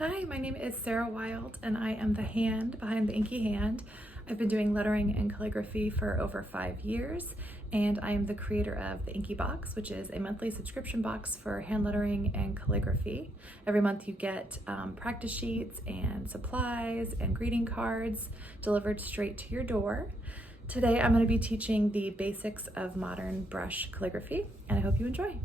Hi, my name is Sarah Wilde, and I am the hand behind the Inky Hand. I've been doing lettering and calligraphy for over 5 years, and I am the creator of the Inky Box, which is a monthly subscription box for hand lettering and calligraphy. Every month you get practice sheets and supplies and greeting cards delivered straight to your door. Today I'm going to be teaching the basics of modern brush calligraphy, and I hope you enjoy.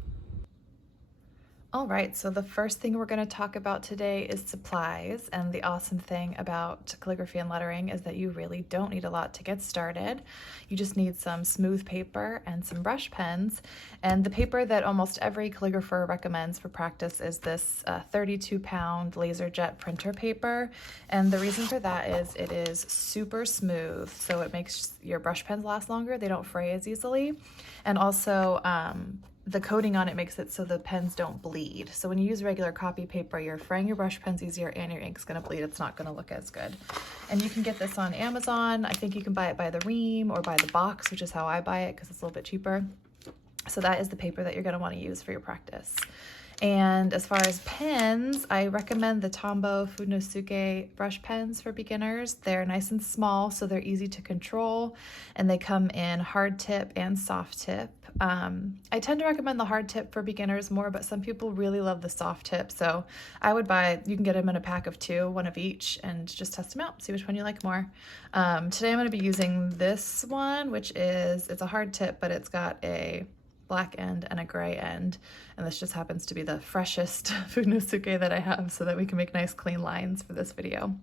All right, so the first thing we're going to talk about today is supplies, and the awesome thing about calligraphy and lettering is that you really don't need a lot to get started. You just need some smooth paper and some brush pens, and the paper that almost every calligrapher recommends for practice is this 32-pound laser jet printer paper, and the reason for that is it is super smooth, so it makes your brush pens last longer. They don't fray as easily, and also the coating on it makes it so the pens don't bleed. So when you use regular copy paper, you're fraying your brush pens easier and your ink's gonna bleed. It's not gonna look as good. And you can get this on Amazon. I think you can buy it by the ream or by the box, which is how I buy it because it's a little bit cheaper. So that is the paper that you're gonna wanna use for your practice. And as far as pens, I recommend the Tombow Funosuke brush pens for beginners. They're nice and small, so they're easy to control, and they come in hard tip and soft tip. I tend to recommend the hard tip for beginners more, but some people really love the soft tip, so I would you can get them in a pack of 2, one of each, and just test them out, see which one you like more. Today I'm going to be using this one, it's a hard tip, but it's got a black end and a gray end, and this just happens to be the freshest Funosuke that I have so that we can make nice clean lines for this video.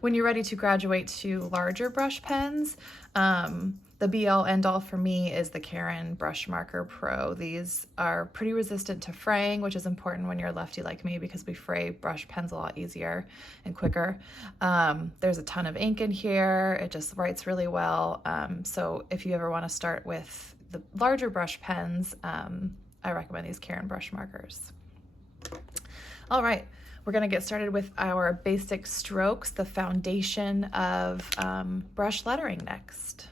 When you're ready to graduate to larger brush pens, the be-all end-all for me is the Caron Brush Marker Pro. These are pretty resistant to fraying, which is important when you're a lefty like me because we fray brush pens a lot easier and quicker. There's a ton of ink in here. It just writes really well. So if you ever want to start with the larger brush pens, I recommend these Caron brush markers. All right, we're gonna get started with our basic strokes, the foundation of brush lettering next.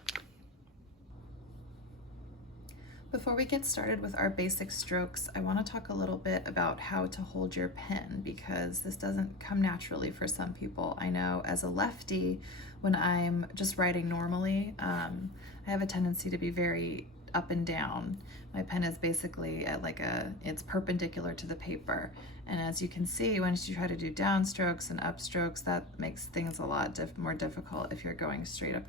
Before we get started with our basic strokes, I want to talk a little bit about how to hold your pen because this doesn't come naturally for some people. I know as a lefty, when I'm just writing normally, I have a tendency to be very up and down. My pen is basically at it's perpendicular to the paper. And as you can see, once you try to do downstrokes and upstrokes, that makes things a lot more difficult if you're going straight up.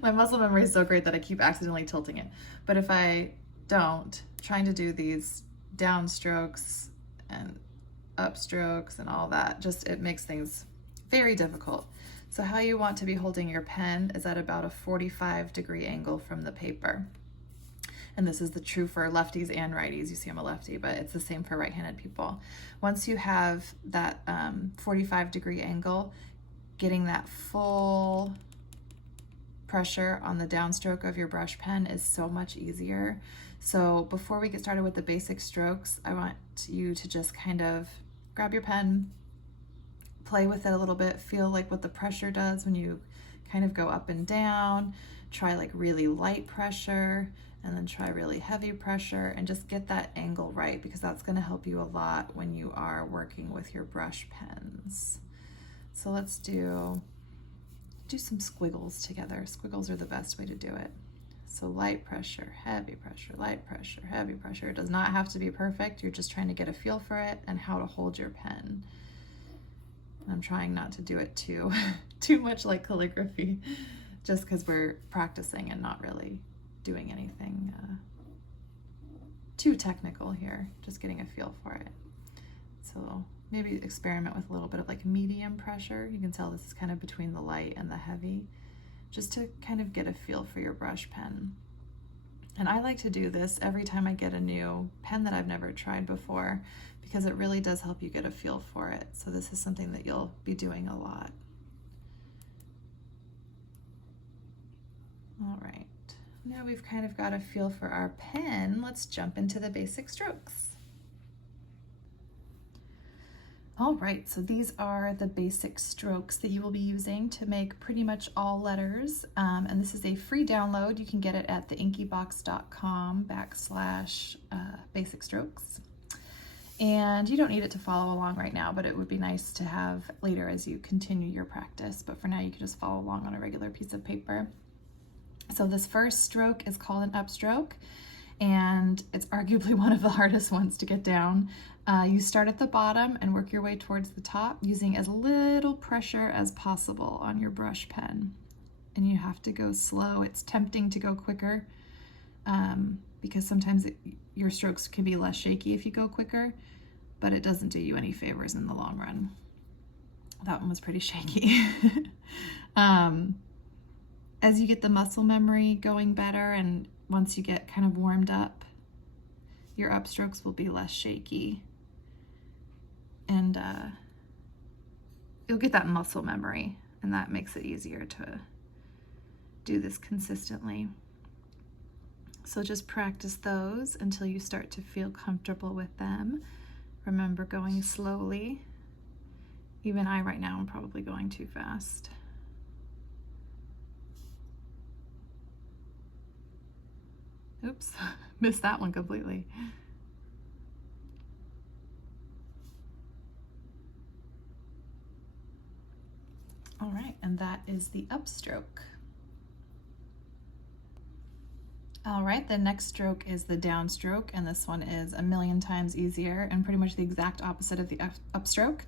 My muscle memory is so great that I keep accidentally tilting it. But if I don't, trying to do these downstrokes and upstrokes and all that, it makes things very difficult. So how you want to be holding your pen is at about a 45-degree angle from the paper. And this is true for lefties and righties. You see I'm a lefty, but it's the same for right-handed people. Once you have that 45-degree angle, getting that full pressure on the downstroke of your brush pen is so much easier. So before we get started with the basic strokes, I want you to just kind of grab your pen, play with it a little bit, feel like what the pressure does when you kind of go up and down, try like really light pressure, and then try really heavy pressure, and just get that angle right because that's going to help you a lot when you are working with your brush pens. So let's do some squiggles together. Squiggles are the best way to do it. So light pressure, heavy pressure, light pressure, heavy pressure. It does not have to be perfect. You're just trying to get a feel for it and how to hold your pen. I'm trying not to do it too much like calligraphy, just because we're practicing and not really doing anything too technical here, just getting a feel for it. So maybe experiment with a little bit of like medium pressure. You can tell this is kind of between the light and the heavy, just to kind of get a feel for your brush pen. And I like to do this every time I get a new pen that I've never tried before because it really does help you get a feel for it. So this is something that you'll be doing a lot. All right. Now we've kind of got a feel for our pen, let's jump into the basic strokes. All right, so these are the basic strokes that you will be using to make pretty much all letters. And this is a free download. You can get it at theinkybox.com/basic strokes. And you don't need it to follow along right now, but it would be nice to have later as you continue your practice. But for now, you can just follow along on a regular piece of paper. So this first stroke is called an upstroke, and it's arguably one of the hardest ones to get down. You start at the bottom and work your way towards the top using as little pressure as possible on your brush pen. And you have to go slow. It's tempting to go quicker because sometimes your strokes can be less shaky if you go quicker, but it doesn't do you any favors in the long run. That one was pretty shaky. As you get the muscle memory going better, and once you get kind of warmed up, your upstrokes will be less shaky. And you'll get that muscle memory, and that makes it easier to do this consistently. So just practice those until you start to feel comfortable with them. Remember, going slowly. Even I right now am probably going too fast. Oops, missed that one completely. All right, and that is the upstroke. All right, the next stroke is the downstroke, and this one is a million times easier and pretty much the exact opposite of the upstroke.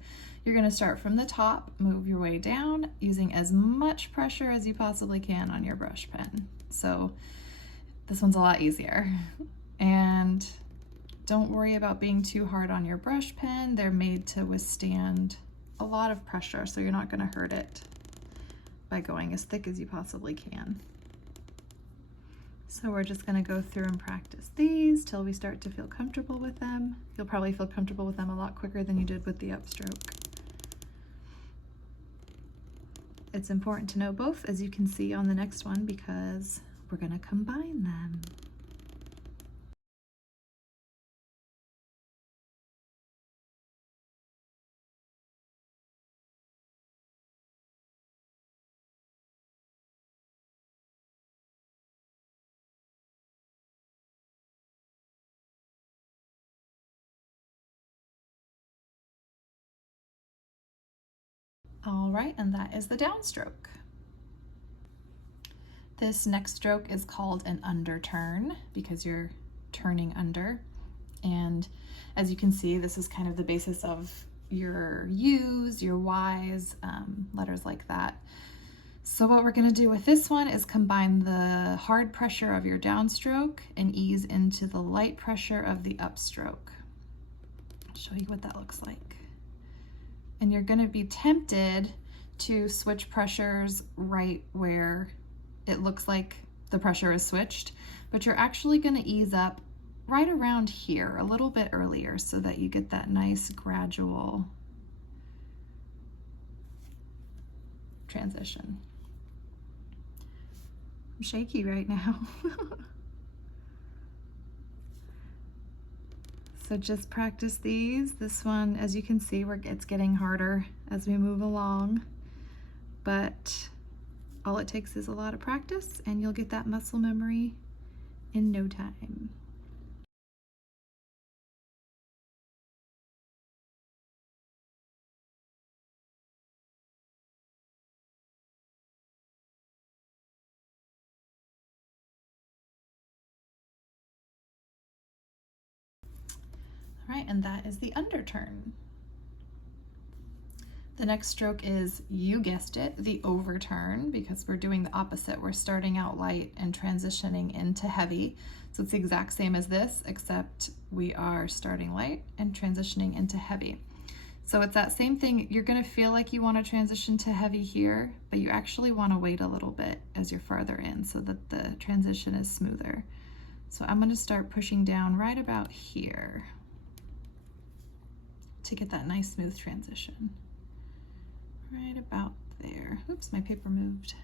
You're gonna start from the top, move your way down, using as much pressure as you possibly can on your brush pen. So this one's a lot easier. And don't worry about being too hard on your brush pen. They're made to withstand a lot of pressure, so you're not gonna hurt it by going as thick as you possibly can. So we're just gonna go through and practice these till we start to feel comfortable with them. You'll probably feel comfortable with them a lot quicker than you did with the upstroke. It's important to know both, as you can see on the next one, because we're gonna combine them. All right, and that is the downstroke. This next stroke is called an underturn because you're turning under. And as you can see, this is kind of the basis of your U's, your Y's, letters like that. So what we're gonna do with this one is combine the hard pressure of your downstroke and ease into the light pressure of the upstroke. I'll show you what that looks like. And you're gonna be tempted to switch pressures right where it looks like the pressure is switched, but you're actually gonna ease up right around here a little bit earlier so that you get that nice gradual transition. I'm shaky right now. So just practice these. This one, as you can see, it's getting harder as we move along, but all it takes is a lot of practice and you'll get that muscle memory in no time. All right, and that is the underturn. The next stroke is, you guessed it, the overturn, because we're doing the opposite. We're starting out light and transitioning into heavy. So it's the exact same as this, except we are starting light and transitioning into heavy. So it's that same thing. You're gonna feel like you wanna transition to heavy here, but you actually wanna wait a little bit as you're farther in so that the transition is smoother. So I'm gonna start pushing down right about here to get that nice smooth transition. Right about there. Oops, my paper moved.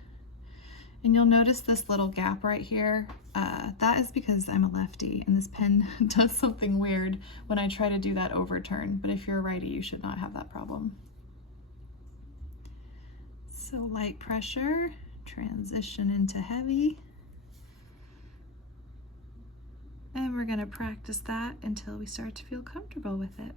And you'll notice this little gap right here. That is because I'm a lefty and this pen does something weird when I try to do that overturn, but if you're a righty, you should not have that problem. So light pressure, transition into heavy. And we're going to practice that until we start to feel comfortable with it.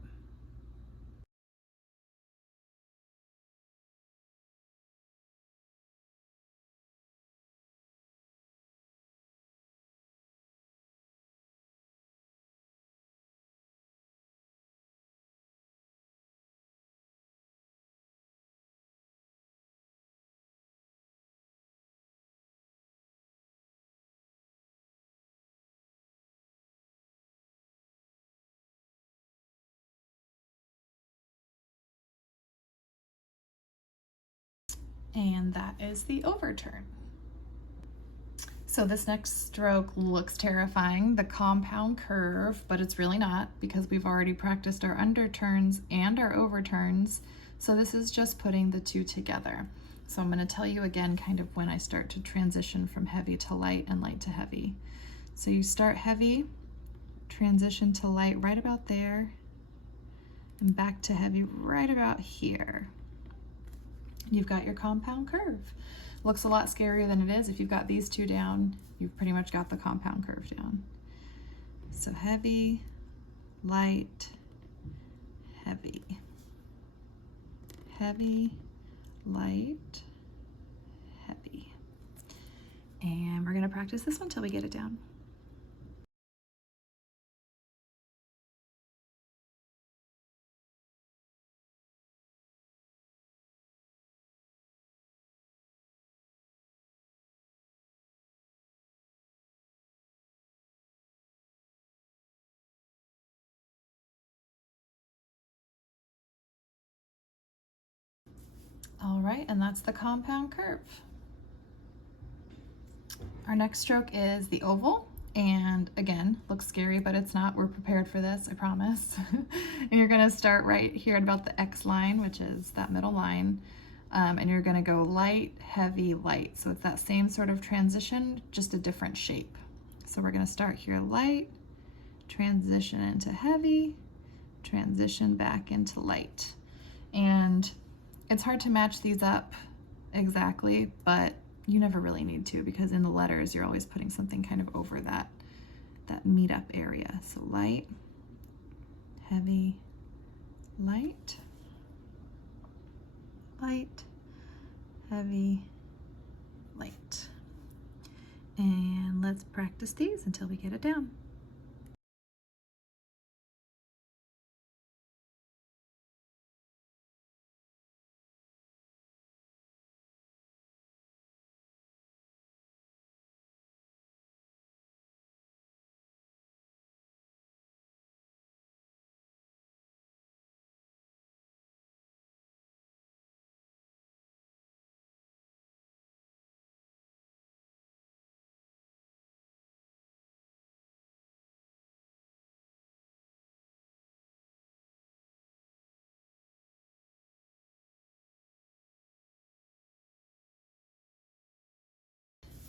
And that is the overturn. So this next stroke looks terrifying, the compound curve, but it's really not because we've already practiced our underturns and our overturns. So this is just putting the two together. So I'm going to tell you again kind of when I start to transition from heavy to light and light to heavy. So you start heavy, transition to light right about there, and back to heavy right about here. You've got your compound curve. Looks a lot scarier than it is. If you've got these two down, you've pretty much got the compound curve down. So heavy, light, heavy. Heavy, light, heavy. And we're gonna practice this one till we get it down. All right, and that's the compound curve. Our next stroke is the oval, and again, looks scary, but it's not. We're prepared for this, I promise. And you're gonna start right here at about the X line, which is that middle line, and you're gonna go light, heavy, light. So it's that same sort of transition, just a different shape. So we're gonna start here light, transition into heavy, transition back into light. And it's hard to match these up exactly, but you never really need to because in the letters you're always putting something kind of over that meet-up area. So light, heavy, light, light, heavy, light. And let's practice these until we get it down.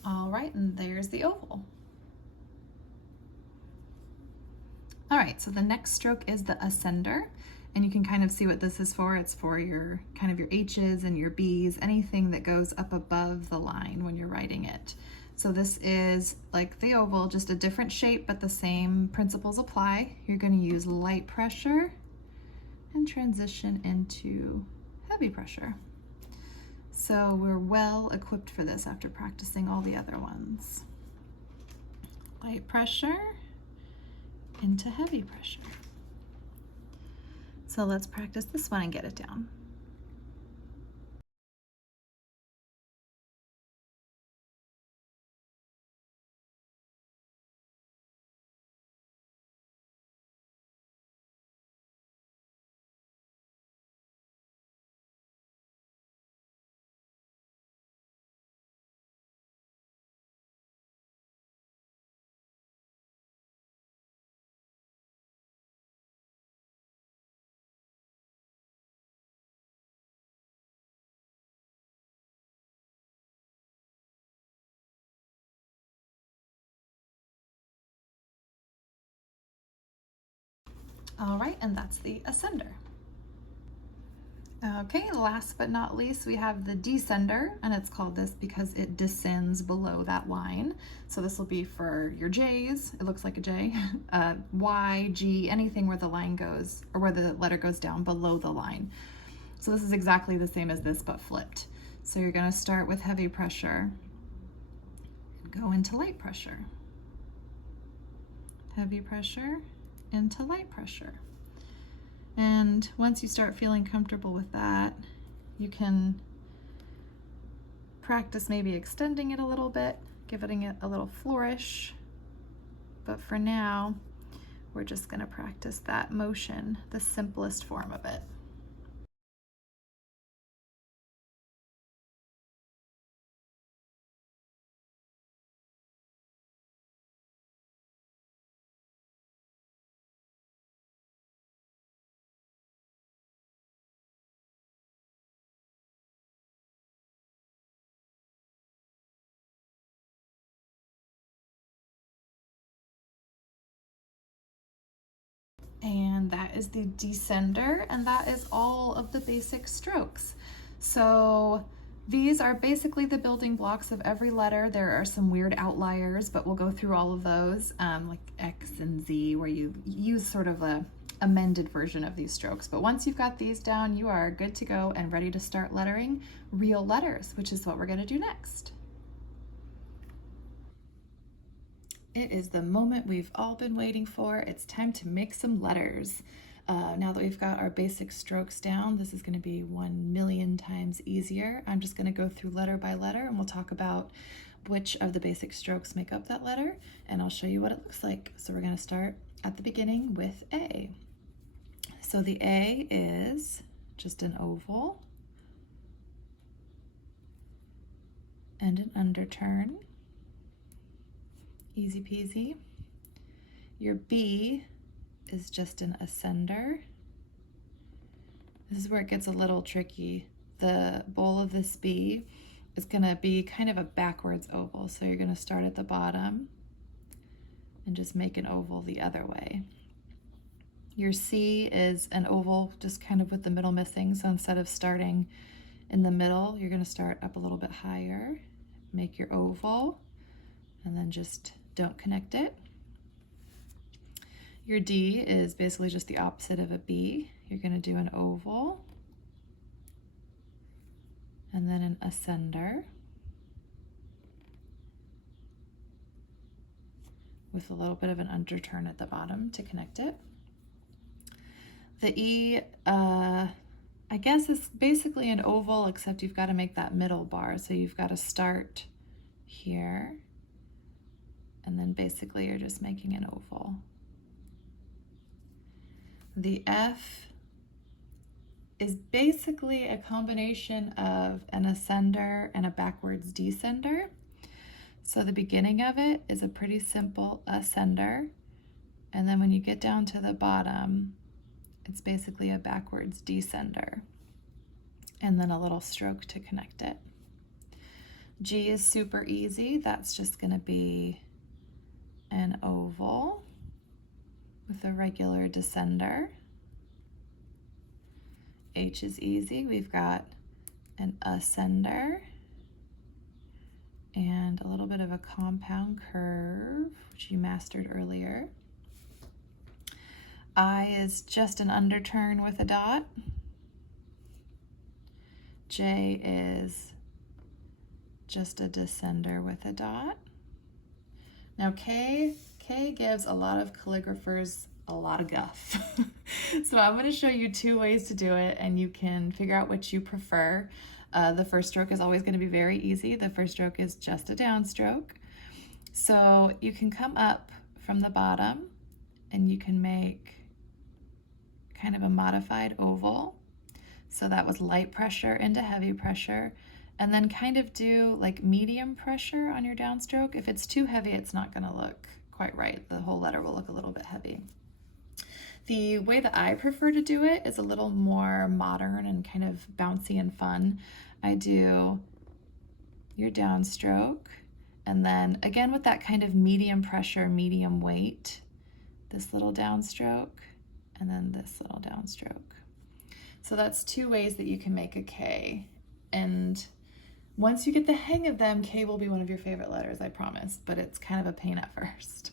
All right, and there's the oval. All right, so the next stroke is the ascender, and you can kind of see what this is for. It's for your kind of your H's and your B's, anything that goes up above the line when you're writing it. So this is like the oval, just a different shape, but the same principles apply. You're going to use light pressure and transition into heavy pressure. So we're well equipped for this after practicing all the other ones. Light pressure into heavy pressure. So let's practice this one and get it down. All right, and that's the ascender. Okay, last but not least, we have the descender, and it's called this because it descends below that line. So this will be for your J's, it looks like a J, Y, G, anything where the line goes, or where the letter goes down below the line. So this is exactly the same as this, but flipped. So you're gonna start with heavy pressure, and go into light pressure. Heavy pressure into light pressure. And once you start feeling comfortable with that, you can practice maybe extending it a little bit, giving it a little flourish. But for now, we're just going to practice that motion, the simplest form of it. And that is the descender, and that is all of the basic strokes. So these are basically the building blocks of every letter. There are some weird outliers, but we'll go through all of those, like X and Z, where you use sort of a amended version of these strokes. But once you've got these down, you are good to go and ready to start lettering real letters, which is what we're going to do next. It is the moment we've all been waiting for. It's time to make some letters. Now that we've got our basic strokes down, this is going to be 1,000,000 times easier. I'm just going to go through letter by letter, and we'll talk about which of the basic strokes make up that letter, and I'll show you what it looks like. So we're going to start at the beginning with A. So the A is just an oval and an underturn. Easy peasy. Your B is just an ascender. This is where it gets a little tricky. The bowl of this B is going to be kind of a backwards oval. So you're going to start at the bottom and just make an oval the other way. Your C is an oval just kind of with the middle missing. So instead of starting in the middle, you're going to start up a little bit higher, make your oval, and then just don't connect it. Your D is basically just the opposite of a B. You're going to do an oval and then an ascender with a little bit of an underturn at the bottom to connect it. The E, I guess is basically an oval, except you've got to make that middle bar. So you've got to start here, and then basically you're just making an oval. The F is basically a combination of an ascender and a backwards descender. So the beginning of it is a pretty simple ascender, and then when you get down to the bottom, it's basically a backwards descender, and then a little stroke to connect it. G is super easy. That's just going to be an oval with a regular descender. H is easy. We've got an ascender and a little bit of a compound curve, which you mastered earlier. I is just an underturn with a dot. J is just a descender with a dot. Now K gives a lot of calligraphers a lot of guff. So I'm going to show you two ways to do it, and you can figure out which you prefer. The first stroke is always going to be very easy. The first stroke is just a downstroke. So you can come up from the bottom and you can make kind of a modified oval. So that was light pressure into heavy pressure, and then kind of do like medium pressure on your downstroke. If it's too heavy, it's not going to look quite right. The whole letter will look a little bit heavy. The way that I prefer to do it is a little more modern and kind of bouncy and fun. I do your downstroke, and then again with that kind of medium pressure, medium weight, this little downstroke, and then this little downstroke. So that's 2 ways that you can make a K. And once you get the hang of them, K will be one of your favorite letters, I promise, but it's kind of a pain at first.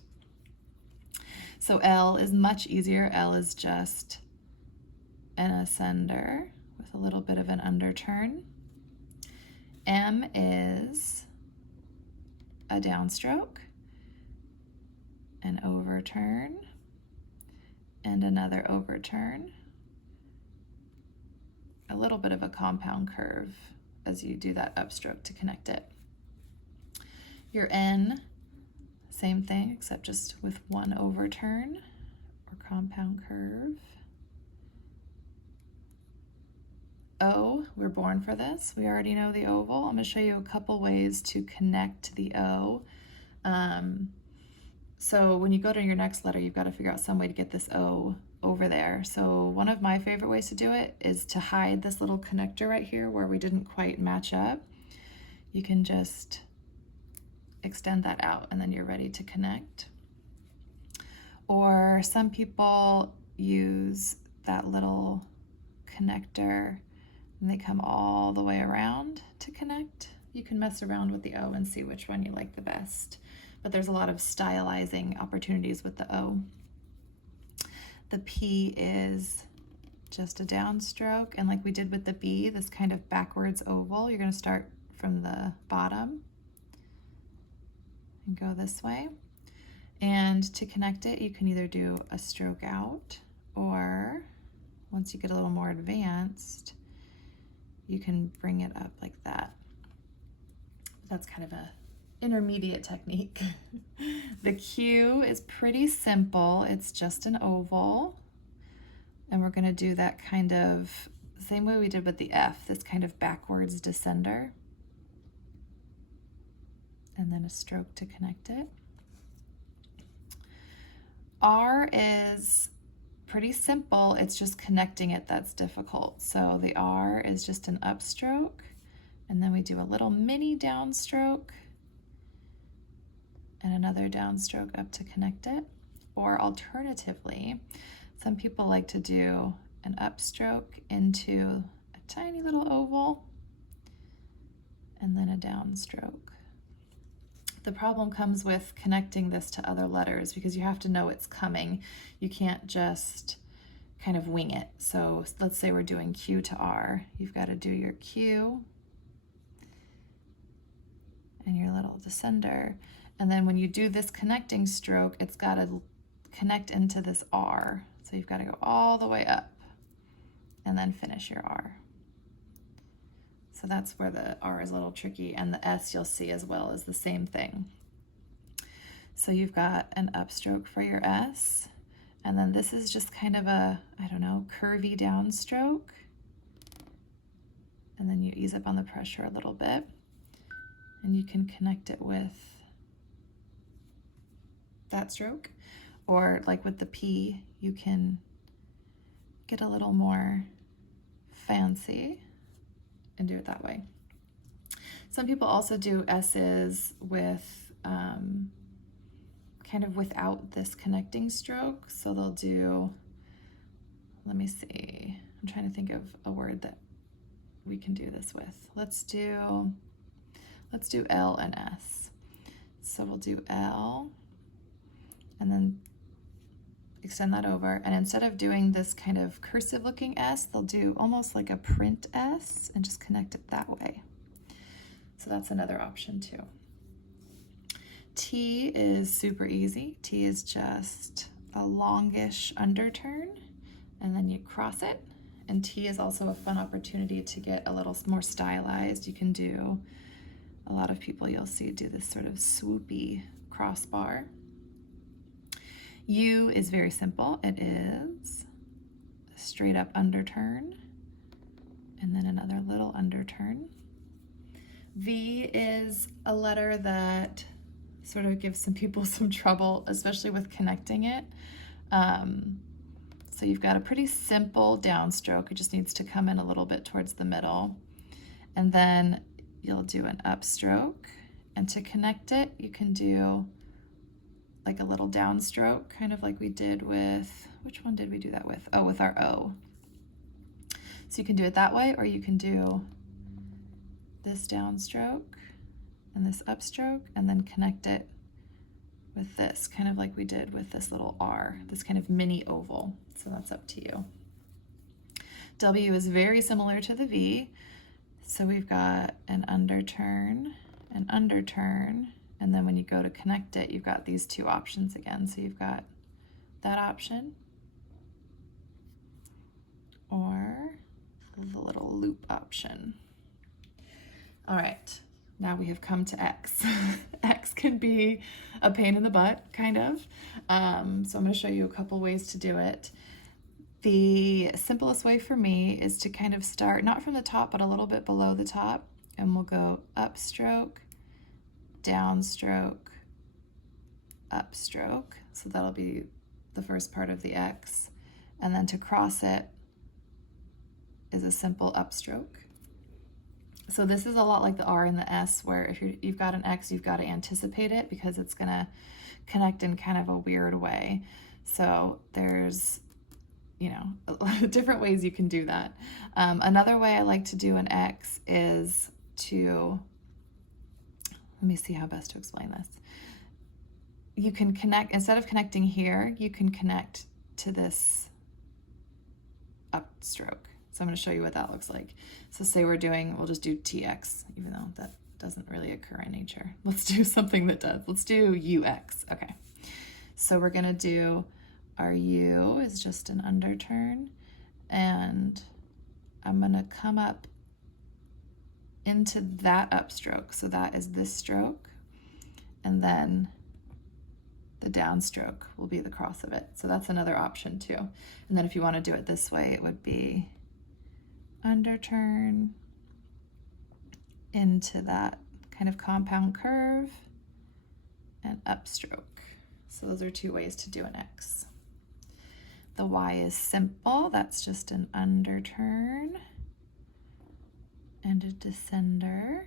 So L is much easier. L is just an ascender with a little bit of an underturn. M is a downstroke, an overturn, and another overturn. A little bit of a compound curve as you do that upstroke to connect it. Your N, same thing, except just with one overturn or compound curve. O, we're born for this. We already know the oval. I'm going to show you a couple ways to connect the O. So when you go to your next letter, you've got to figure out some way to get this O over there. So one of my favorite ways to do it is to hide this little connector right here where we didn't quite match up. You can just extend that out and then you're ready to connect. Or some people use that little connector and they come all the way around to connect. You can mess around with the O and see which one you like the best. But there's a lot of stylizing opportunities with the O. The P is just a downstroke, and like we did with the B, this kind of backwards oval, you're going to start from the bottom and go this way. And to connect it, you can either do a stroke out, or once you get a little more advanced, you can bring it up like that. That's kind of a intermediate technique. The Q is pretty simple. It's just an oval. And we're going to do that kind of same way we did with the F, this kind of backwards descender. And then a stroke to connect it. R is pretty simple. It's just connecting it that's difficult. So the R is just an upstroke. And then we do a little mini downstroke and another downstroke up to connect it. Or alternatively, some people like to do an upstroke into a tiny little oval and then a downstroke. The problem comes with connecting this to other letters because you have to know it's coming. You can't just kind of wing it. So let's say we're doing Q to R. You've got to do your Q and your little descender. And then when you do this connecting stroke, it's got to connect into this R. So you've got to go all the way up and then finish your R. So that's where the R is a little tricky, and the S you'll see as well is the same thing. So you've got an upstroke for your S, and then this is just kind of a, I don't know, curvy downstroke. And then you ease up on the pressure a little bit, and you can connect it with that stroke. Or like with the P, you can get a little more fancy and do it that way. Some people also do S's with kind of without this connecting stroke. So they'll do, let me see, I'm trying to think of a word that we can do this with. Let's do L and S. So we'll do L and then extend that over, and instead of doing this kind of cursive looking S, they'll do almost like a print S and just connect it that way. So that's another option too. T is super easy. T is just a longish underturn and then you cross it. And T is also a fun opportunity to get a little more stylized. You can do, a lot of people you'll see do this sort of swoopy crossbar. U is very simple. It is a straight up underturn and then another little underturn. V is a letter that sort of gives some people some trouble, especially with connecting it. So you've got a pretty simple downstroke. It just needs to come in a little bit towards the middle. And then you'll do an upstroke. And to connect it, you can do like a little downstroke, kind of like we did with, which one did we do that with? Oh, with our O. So you can do it that way, or you can do this downstroke and this upstroke, and then connect it with this, kind of like we did with this little R, this kind of mini oval. So that's up to you. W is very similar to the V. So we've got an underturn, and then when you go to connect it, you've got these two options again. So you've got that option, or the little loop option. All right, now we have come to X. X can be a pain in the butt, kind of. So I'm gonna show you a couple ways to do it. The simplest way for me is to kind of start, not from the top, but a little bit below the top, and we'll go upstroke, downstroke, upstroke. So that'll be the first part of the X. And then to cross it is a simple upstroke. So this is a lot like the R and the S, where if you've got an X, you've got to anticipate it because it's gonna connect in kind of a weird way. So there's, you know, different ways you can do that. Another way I like to do an X is to, let me see how best to explain this. You can connect, instead of connecting here, you can connect to this upstroke. So I'm going to show you what that looks like. So say we'll just do TX, even though that doesn't really occur in nature. Let's do something that does. Let's do UX. Okay. So we're going to do our U is just an underturn, and I'm going to come up into that upstroke. So that is this stroke, and then the downstroke will be the cross of it. So that's another option too. And then if you want to do it this way, it would be underturn into that kind of compound curve and upstroke. So those are two ways to do an X. The Y is simple. That's just an underturn and a descender.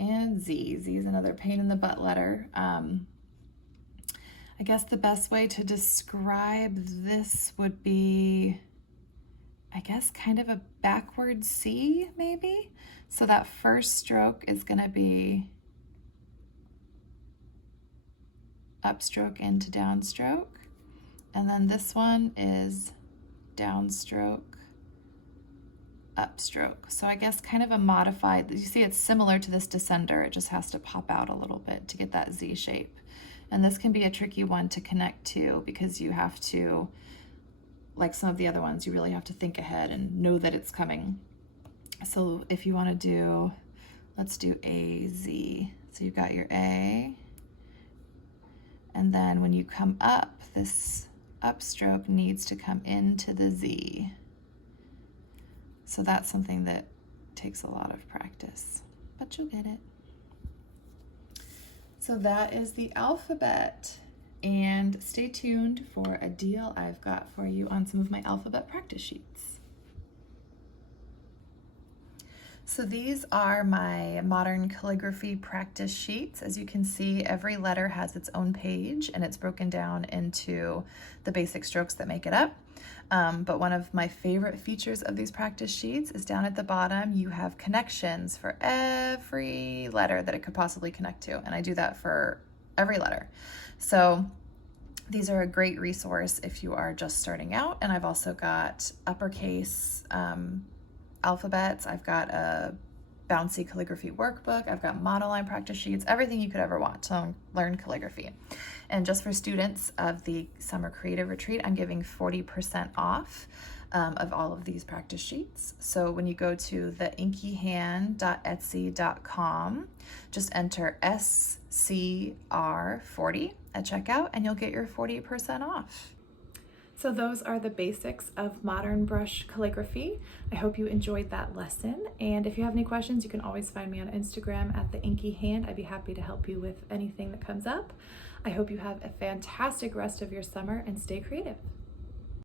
And Z. Z is another pain in the butt letter. I guess the best way to describe this would be, I guess, kind of a backward C, maybe. So that first stroke is going to be upstroke into downstroke. And then this one is downstroke, upstroke. So I guess kind of a modified, you see it's similar to this descender, it just has to pop out a little bit to get that Z shape. And this can be a tricky one to connect to because you have to, like some of the other ones, you really have to think ahead and know that it's coming. So if you want to do, let's do AZ. So you've got your A, and then when you come up, this upstroke needs to come into the Z. So that's something that takes a lot of practice, but you'll get it. So that is the alphabet, and stay tuned for a deal I've got for you on some of my alphabet practice sheets. So these are my modern calligraphy practice sheets. As you can see, every letter has its own page and it's broken down into the basic strokes that make it up. But one of my favorite features of these practice sheets is down at the bottom, you have connections for every letter that it could possibly connect to. And I do that for every letter. So these are a great resource if you are just starting out. And I've also got uppercase alphabets. I've got a bouncy calligraphy workbook. I've got monoline practice sheets, everything you could ever want to learn calligraphy. And just for students of the Summer Creative Retreat, I'm giving 40% off of all of these practice sheets. So when you go to theinkyhand.etsy.com, just enter SCR40 at checkout and you'll get your 40% off. So those are the basics of modern brush calligraphy. I hope you enjoyed that lesson. And if you have any questions, you can always find me on Instagram at The Inky Hand. I'd be happy to help you with anything that comes up. I hope you have a fantastic rest of your summer and stay creative.